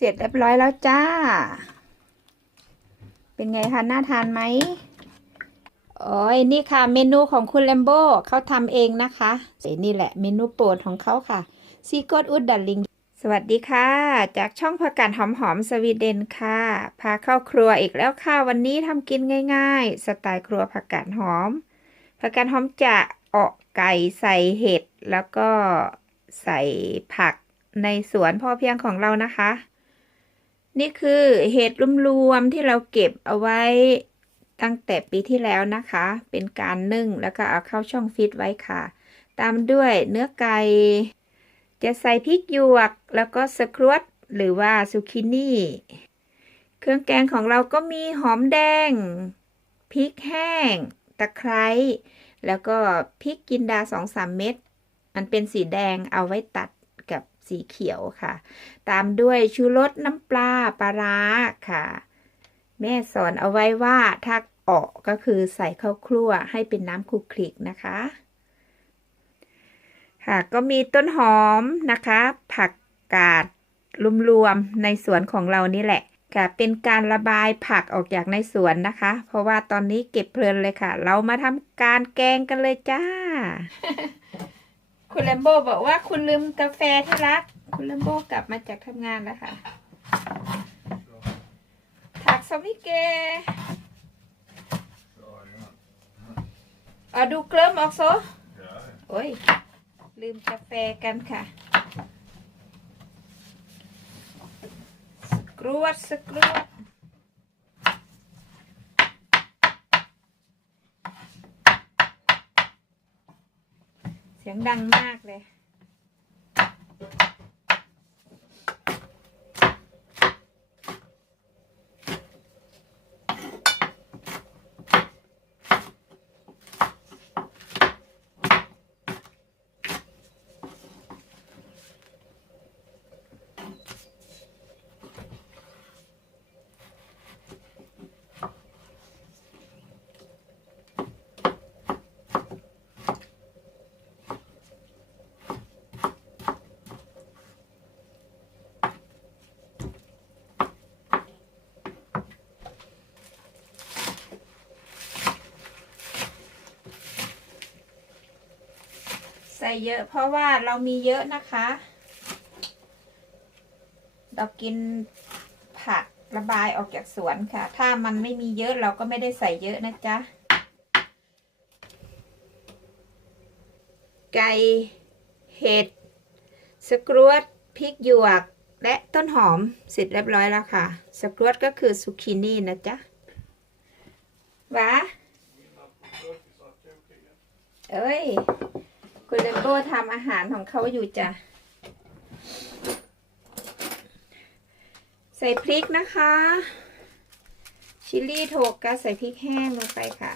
เสร็จเรียบร้อยแล้วจ้า เป็นไงคะน่าทานไหมโอ้ยนี่ค่ะ เมนูของคุณแลมโบ้เขาทำเองนะคะนี่แหละเมนูโปรดของเขาค่ะซีโกดอุดดัลลิงสวัสดีค่ะ จากช่องผักกาดหอมๆสวีเดนค่ะ พาเข้าครัวอีกแล้วค่ะ วันนี้ทำกินง่าย ๆ สไตล์ครัวผักกาดหอมผักกาดหอมจะเออไก่ใส่เห็ด แล้วก็ใส่ผักในสวนพ่อเพียงของเรานะคะ นี่คือเห็ดรวมๆที่เราเก็บเอาไว้ตั้งแต่ปีที่แล้วนะคะ เป็นการนึ่งแล้วก็เอาเข้าช่องฟิตไว้ค่ะ ตามด้วยเนื้อไก่ จะใส่พริกหยวก แล้วก็สครวตหรือว่าซูกินี่ เครื่องแกงของเราก็มีหอมแดง พริกแห้ง ตะไคร้ แล้วก็พริกกินดาสองสามเม็ด มันเป็นสีแดงเอาไว้ตัด สีเขียวค่ะ ตามด้วยชูรสน้ำปลาปลาร้าค่ะ แม่สอนเอาไว้ว่าถ้าออกก็คือใส่ข้าวครั่วให้เป็นน้ำคลุกคลิกนะคะ ค่ะก็มีต้นหอมนะคะ ผักกาดรวมๆในสวนของเรานี่แหละค่ะเป็นการระบายผักออกจากในสวนนะคะ เพราะว่าตอนนี้เก็บเพลินเลยค่ะ เรามาทำการแกงกันเลยจ้า คุณแลมโบบอกว่าคุณลืมกาแฟที่รัก คุณแลมโบกลับมาจากทำงานแล้วค่ะ ถักสวิเกอาดูเกลิมออกโซโอ้ย ลืมกาแฟกันค่ะ สกรวดสกรวดเสียงดังมากเลย ใส่เยอะเพราะว่าเรามีเยอะนะคะ เรากินผักระบายออกจากสวนค่ะ ถ้ามันไม่มีเยอะเราก็ไม่ได้ใส่เยอะนะจ๊ะ ไก่เห็ดสกรวตพริกหยวก และต้นหอมเสร็จเรียบร้อยแล้วค่ะ สกรวตก็คือซูกินี่นะจ๊ะวะเอ้ย คุณเลมโบ้ทำอาหารของเขาอยู่จ้ะ ใส่พริกนะคะ ชิลลี่โทกก็ใส่พริกแห้งลงไปค่ะ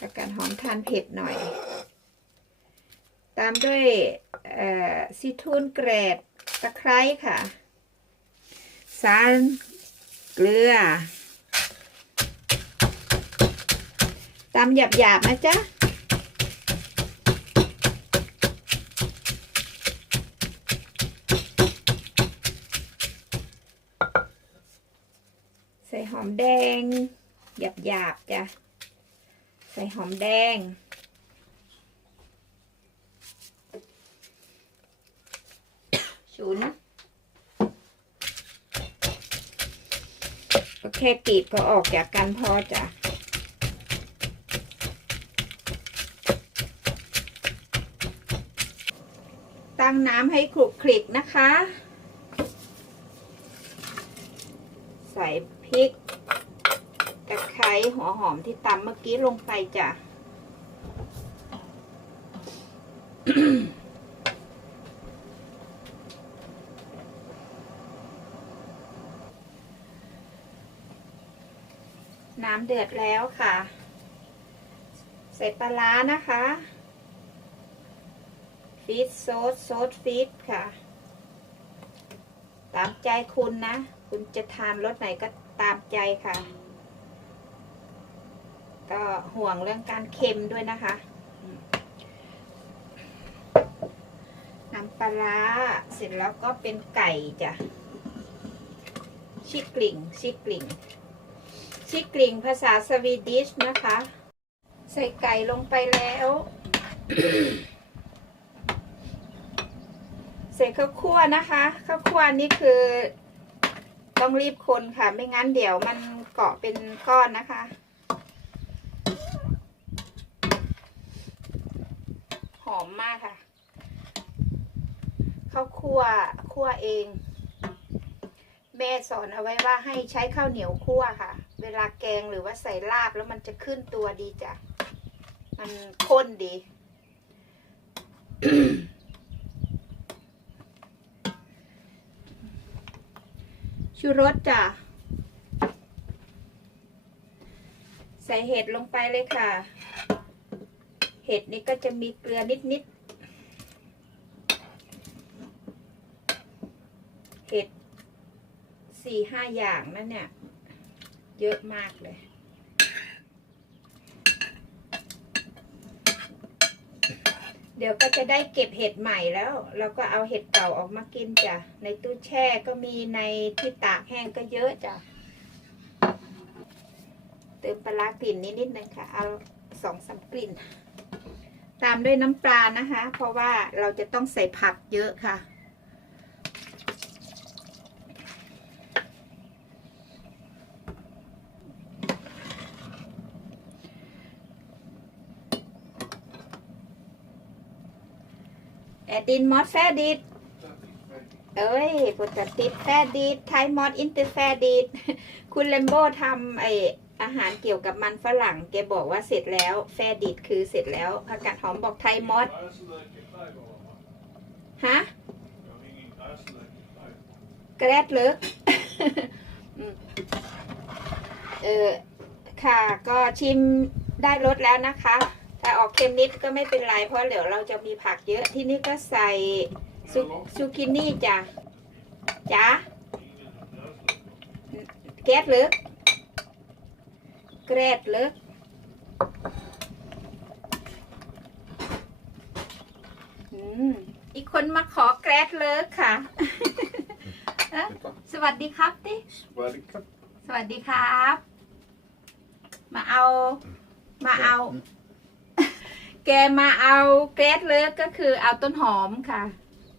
ประกันหอมทานเผ็ดหน่อย ตามด้วยซีทูนเกรดตะไคร้ค่ะ สารเกลือตามหยาบๆนะจ๊ะ อมแดง หยาบๆจ้ะ ใส่หอมแดง ฉุน ก็แค่กรีดก็ออกจากกันพอจ้ะตั้งน้ำให้คลุกคลิกนะคะ ใส่พริก ตะไคร้หัวหอมที่ตำเมื่อกี้ลงไปจ้ะ น้ำเดือดแล้วค่ะ ใส่ปลาร้านะคะฟีดโซดโซดฟีดค่ะ ตามใจคุณนะ คุณจะทานรสไหนก็ตามใจค่ะ ก็ห่วงเรื่องการเค็มด้วยนะคะ น้ำปลาร้าเสร็จแล้วก็เป็นไก่จ้ะชิกลิงชิกลิงชิกลิงภาษาสวีดิชนะคะ ใส่ไก่ลงไปแล้ว ใส่ข้าวคั่วนะคะข้าวคั่วนี่คือ ต้องรีบคนค่ะ ไม่งั้นเดี๋ยวมันเกาะเป็นก้อนนะคะ หอมมากค่ะ ข้าว คั่วคั่วเอง แม่สอนเอาไว้ว่าให้ใช้ข้าวเหนียวคั่วค่ะ เวลาแกงหรือว่าใส่ลาบแล้วมันจะขึ้นตัวดีจ้ะ มันข้นดีชูรสจ้ะ ใส่เห็ดลงไปเลยค่ะ เห็ดนี่ก็จะมีเกลือนิดๆ เห็ด สี่ห้าอย่างนั่นเนี่ย เยอะมากเลยเดี๋ยวก็จะได้เก็บเห็ดใหม่แล้วเราก็เอาเห็ดเก่าออกมากินจ้ะ ในตู้แช่ก็มีในที่ตากแห้งก็เยอะจ้ะ เติมปลากลิ่นนิดๆนึงค่ะเอาสองสามกลิ่น ตามด้วยน้ำปลานะคะ เพราะว่าเราจะต้องใส่ผักเยอะค่ะ ดินมอสแฟดิดเอ้ยปกติดแฟดิดไทยมอสอินเตอร์แฟดิดคุณเลมโบทำไออาหารเกี่ยวกับมันฝรั่ง แกบอกว่าเสร็จแล้ว แฟดิดคือเสร็จแล้วผักกาดหอมบอกไทยมอสฮะแกรดเลิกเออค่ะก็ชิมได้รสแล้วนะคะ ถ้าออกเค็มนิดก็ไม่เป็นไร เพราะเดี๋ยวเราจะมีผักเยอะ ที่นี่ก็ใส่ซุซูกินี่จ้ะจ้ะแกรดเลิกแกรดเลิกอืมอีกคนมาขอแกรดเลิกค่ะ สวัสดีครับติ Welcome. สวัสดีครับ มาเอา มาเอา แกมาเอาเกรดเลิกก็คือเอาต้นหอมค่ะ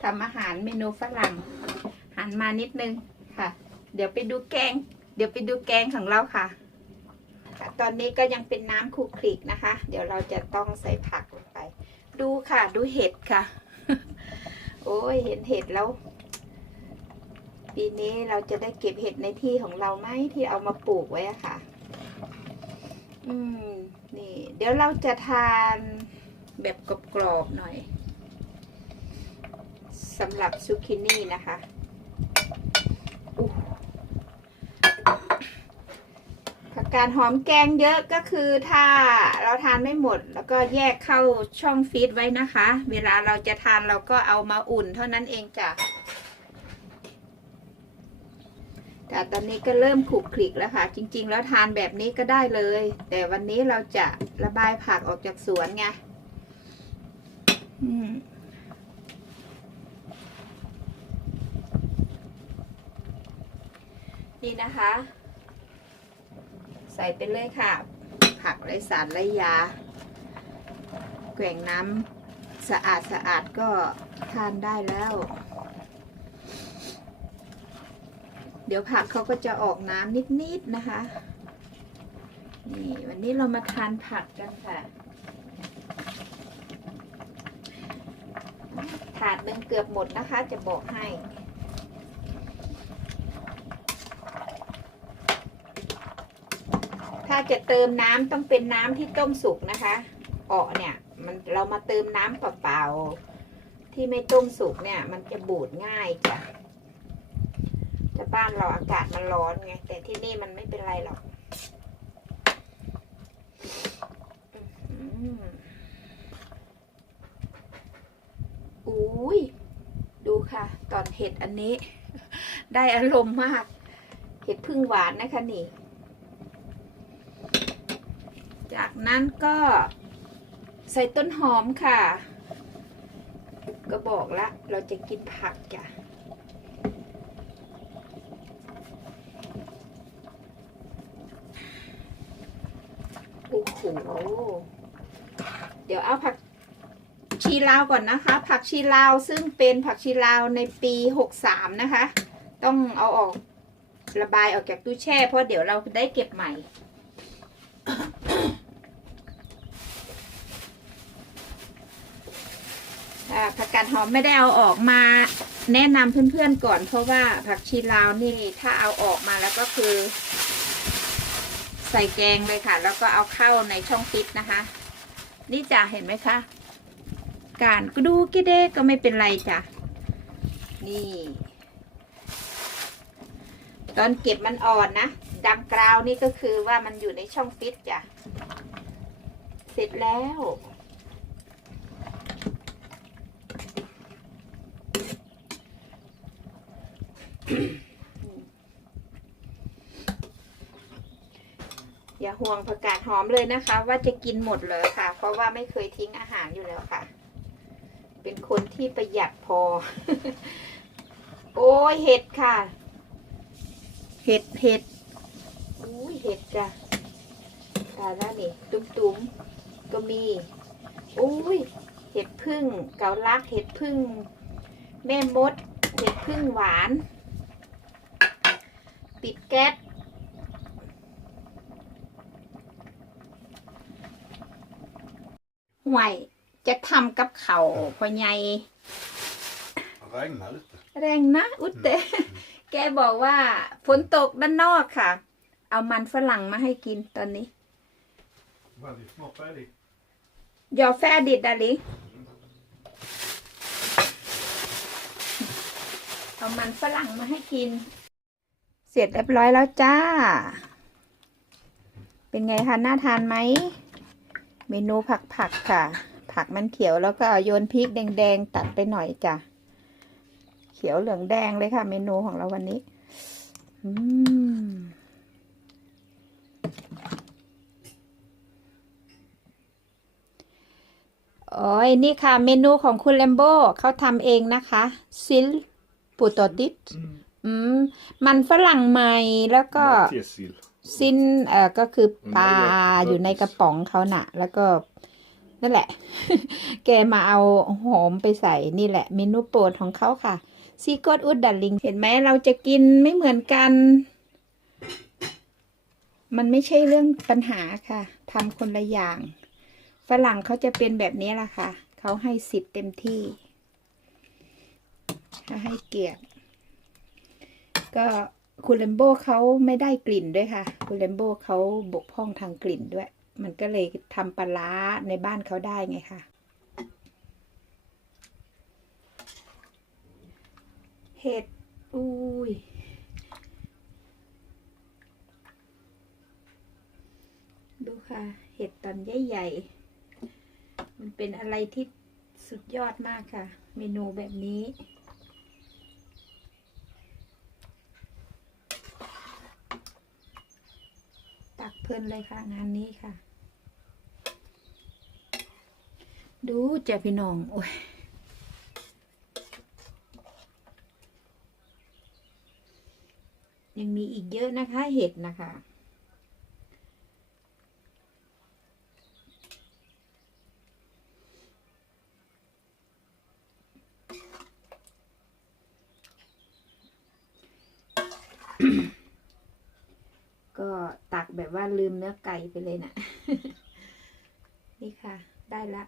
ทำอาหารเมนูฝรั่งหันมานิดนึงค่ะ เดี๋ยวไปดูแกง เดี๋ยวไปดูแกงของเราค่ะค่ะ ตอนนี้ก็ยังเป็นน้ำคลุกคลิกนะคะ เดี๋ยวเราจะต้องใส่ผักลงไป ดูค่ะ ดูเห็ดค่ะ โอ้ยเห็นเห็ดแล้ว ปีนี้เราจะได้เก็บเห็ดในที่ของเราไหมที่เอามาปลูกไว้ค่ะ อืม นี่ เดี๋ยวเราจะทานแบบกรอบๆหน่อยสำหรับซูกินี่นะคะผักกาดหอมแกงเยอะก็คือถ้าเราทานไม่หมด แล้วก็แยกเข้าช่องฟีดไว้นะคะ เวลาเราจะทานเราก็เอามาอุ่นเท่านั้นเองจ้ะ แต่ตอนนี้ก็เริ่มขลุกคลิกแล้วค่ะ จริง ๆ แล้วทานแบบนี้ก็ได้เลย แต่วันนี้เราจะระบายผักออกจากสวนไงนี่นะคะ ใส่ไปเลยค่ะ ผักไรสารไรยา แกว่งน้ำสะอาดสะอาดก็ทานได้แล้ว เดี๋ยวผักเขาก็จะออกน้ำนิดๆนะคะ นี่วันนี้เรามาทานผักกันค่ะ ถาดหนึ่งเกือบหมดนะคะ จะบอกให้ถ้าจะเติมน้ำต้องเป็นน้ำที่ต้มสุกนะคะเออเนี่ย มันเรามาเติมน้ำเปล่าๆที่ไม่ต้มสุกเนี่ย มันจะบูดง่ายจ้ะ บ้านเราอากาศมันร้อนไง แต่ที่นี่มันไม่เป็นไรหรอกอุ้ยดูค่ะ ตอนเห็ดอันนี้ ได้อารมณ์มาก เห็ดพึ่งหวานนะคะนี่ จากนั้นก็ใส่ต้นหอมค่ะ ก็บอกละ เราจะกินผักจ้ะ โอ้โห เดี๋ยวเอาผักชีลาวก่อนนะคะ ผักชีลาวซึ่งเป็นผักชีลาวในปี63นะคะ ต้องเอาออกระบายออกจากตู้แช่เพราะเดี๋ยวเราได้เก็บใหม่ ผักกาดหอมไม่ได้เอาออกมาแนะนำเพื่อนๆก่อน เพราะว่าผักชีลาวนี่ถ้าเอาออกมาแล้วก็คือ ใส่แกงเลยค่ะ แล้วก็เอาเข้าในช่องฟิตนะคะ นี่จ้ะเห็นไหมคะ การกระดูกกระเดกก็ไม่เป็นไรจ้ะ นี่ ตอนเก็บมันอ่อนนะดำกราวนี่ก็คือว่ามันอยู่ในช่องฟิตจ้ะ เสร็จแล้วอ ย่าห่วงผักกาดหอมเลยนะคะ ว่าจะกินหมดเลยค่ะ เพราะว่าไม่เคยทิ้งอาหารอยู่แล้วค่ะ เป็นคนที่ประหยัดพอ โอ้ยเห็ดค่ะ เห็ดเห็ดอุ้ยเห็ดจ้ะตายแล้วนี่ตุ้มตุ้มๆก็มีอุ้ยเห็ดพึ่งเกาลักเห็ดพึ่ง แม่มด เห็ดพึ่งหวาน ปิดแก๊ส ห่วยจะทำกับเขาวพ่อใหญ่ Regner ute. แรงนะ อุตเตแกบอกว่าฝนตกด้านนอกค่ะ เอามันฝรั่งมาให้กินตอนนี้ Var vi snart färdig? ยอแฟดิดดาลิเอามันฝรั่งมาให้กิน เสร็จเรียบร้อยแล้วจ้า เป็นไงคะน่าทานไหม เมนูผักผักๆค่ะ ผักมันเขียวแล้วก็เอาโยนพริกแดงๆตัดไปหน่อยจ้ะ เขียวเหลืองแดงเลยค่ะ เมนูของเราวันนี้ อืมโอ้ยนี่ค่ะ เมนูของคุณแลมโบ้เขาทำเองนะคะซิลปูโตติสอืม มันฝรั่งใหม่แล้วก็ Tesill. ซินเอ่อก็คือปลาไม่ได้อยู่ในกระป๋องเขาน่ะ แล้วก็นั่นแหละ แกมาเอาหอมไปใส่นี่แหละ เมนูโปรดของเขาค่ะ ซีกอดอุดดัลลิง เห็นไหมเราจะกินไม่เหมือนกัน มันไม่ใช่เรื่องปัญหาค่ะทำคนละอย่าง ฝรั่งเขาจะเป็นแบบนี้ละค่ะ เขาให้สิทธิ์เต็มที่เขาให้เกียรติก็ คุณเลมโบเขาไม่ได้กลิ่นด้วยค่ะ คุณเลมโบเขาบกพร่องทางกลิ่นด้วย มันก็เลยทำปลาร้าในบ้านเขาได้ไงค่ะ เห็ด อุ้ย ดูค่ะ เห็ดตอนใหญ่ๆ มันเป็นอะไรที่สุดยอดมากค่ะ เมนูแบบนี้ ตักเพ ลินเลยค่ะ งานนี้ค่ะ ดูจ้ะพี่น้องโอ้ยยังมีอีกเยอะนะคะ เห็ดนะคะก็ตักแบบ ว่าลืมเนื้อไก่ไปเลยนะนี่ค่ะ ได้ละ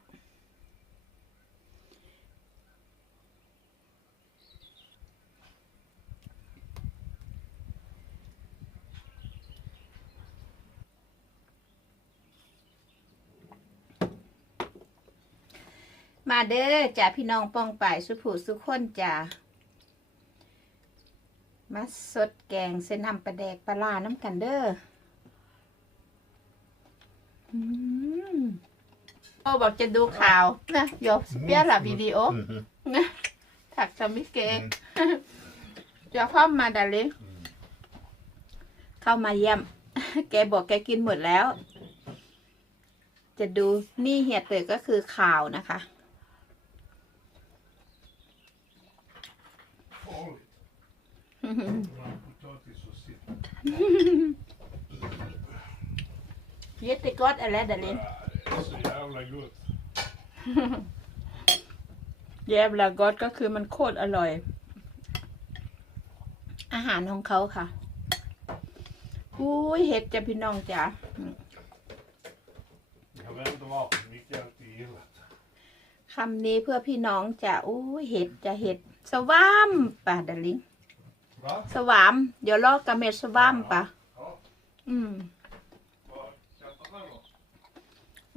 มาเด้อจ้ะพี่น้องป้องป่ายสุผูสุคนจ้ะมาสดแกงเส้นนำปลาแดกปลาลาน้ำกันเด้อ โอบอกจะดูข่าวนะโยเปียละวิดีโอนะถักสมิเกะจะพ่อมาดาลิเข้ามาเยี่ยม แกบอกแกกินหมดแล้ว จะดูนี่เหียเตยก็คือข่าวนะคะ Jättegott eller Dalin? Det är så jävla gott. แยบลากอดก็คือมันโคตรอร่อย อาหารของเขาค่ะอุ้ยเห็ดจ้ะพี่น้องจ้ะ Jag vet inte varför, men gick jag inte gillat. คำนี้เพื่อพี่น้องจ้ะอุ้ยเห็ดจะเห็ด สวามป่ะดาลิง Va? สวาม เดี๋ยวลอกกระเม็ดสวามป่ะ Ja. อืม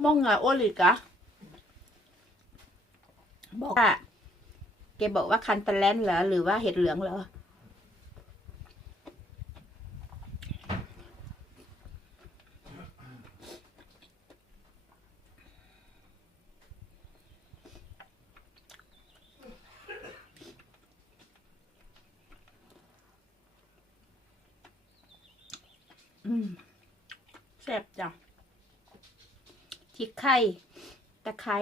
มองอะโอลิกะบอกว่าแกบอกว่าคันตะแลนเหรอหรือว่าเห็ดเหลืองเหรอมแซ่บจ้ะ จิกไข่ตะไคร้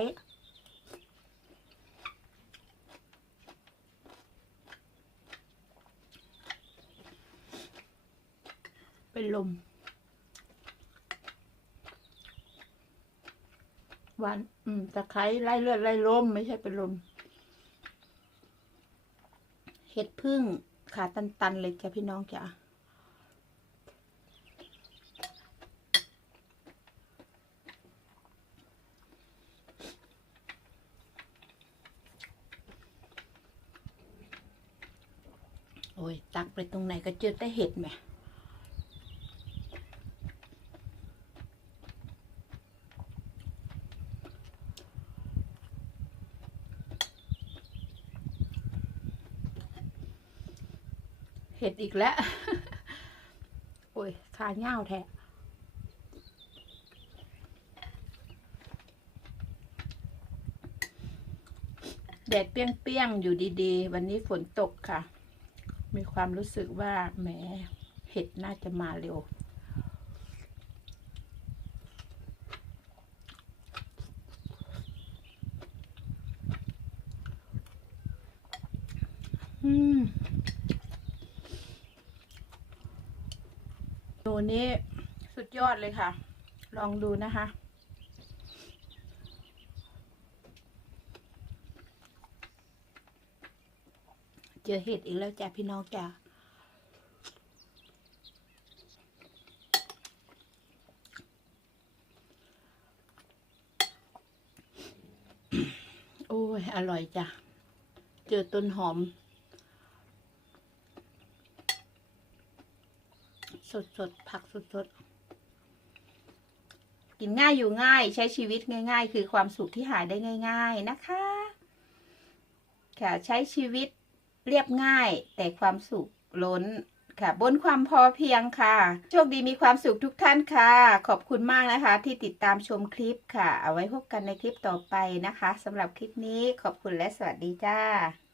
เป็นลม หวาน อืม ตะไคร้ไล่เลือดไล่ลม ไม่ใช่เป็นลม เห็ดพึ่งขาตัน ๆ เลยจ้ะพี่น้องจ้ะ โอ้ย ตัก ไปตรงไหนก็เจอแต่เห็ดแหมเห็ดอีกแล้ว โอ้ยขาเง่าแท้แดดเปี้ยงๆ อยู่ดีๆ วันนี้ฝนตกค่ะ มีความรู้สึกว่าแหมเห็ดน่าจะมาเร็ว อืมโนนี้สุดยอดเลยค่ะ ลองดูนะคะ เจอเห็ดอีกแล้วจ้ะพี่น้องจ้ะโอ้ย อร่อยจ้ะ เจอต้นหอม สดสดผักสดสดกินง่ายอยู่ง่ายใช้ชีวิตง่าย ๆ คือความสุขที่หาได้ง่าย ๆนะคะ ค่ะ ใช้ชีวิต เรียบง่ายแต่ความสุขล้นค่ะ บนความพอเพียงค่ะ โชคดีมีความสุขทุกท่านค่ะ ขอบคุณมากนะคะ ที่ติดตามชมคลิปค่ะ เอาไว้พบกันในคลิปต่อไปนะคะสำหรับคลิปนี้ขอบคุณและสวัสดีจ้า